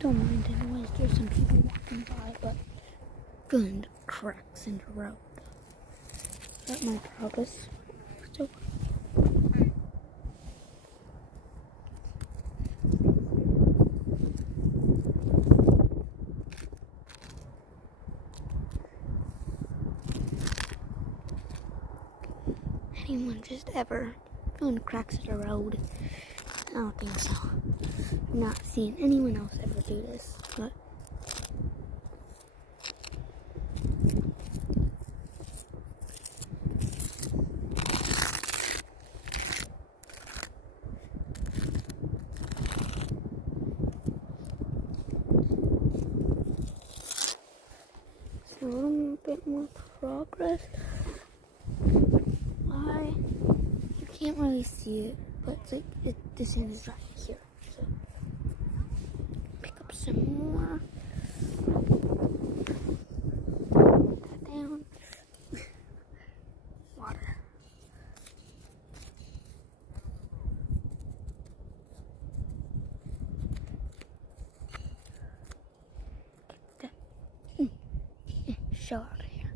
Don't mind anyways, there's some people walking by, but good cracks in the road. That my proudest. So anyone just ever found cracks in the road? I don't think so. I've not seen anyone else ever do this, but a little bit more progress. You can't really see it, but it's like this end is right here. So pick up some more. Put that down. Water. Get that shell out of here.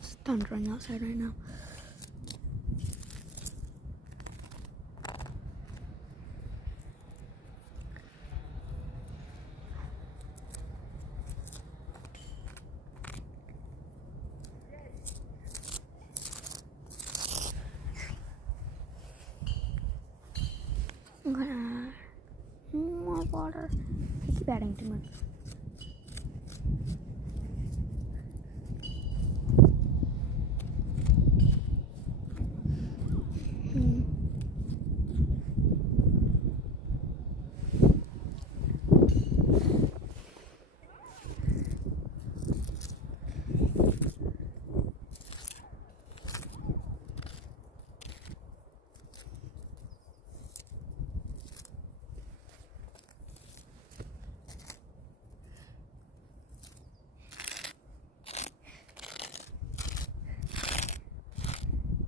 It's thundering outside right now. I'm gonna add more water. I keep adding too much.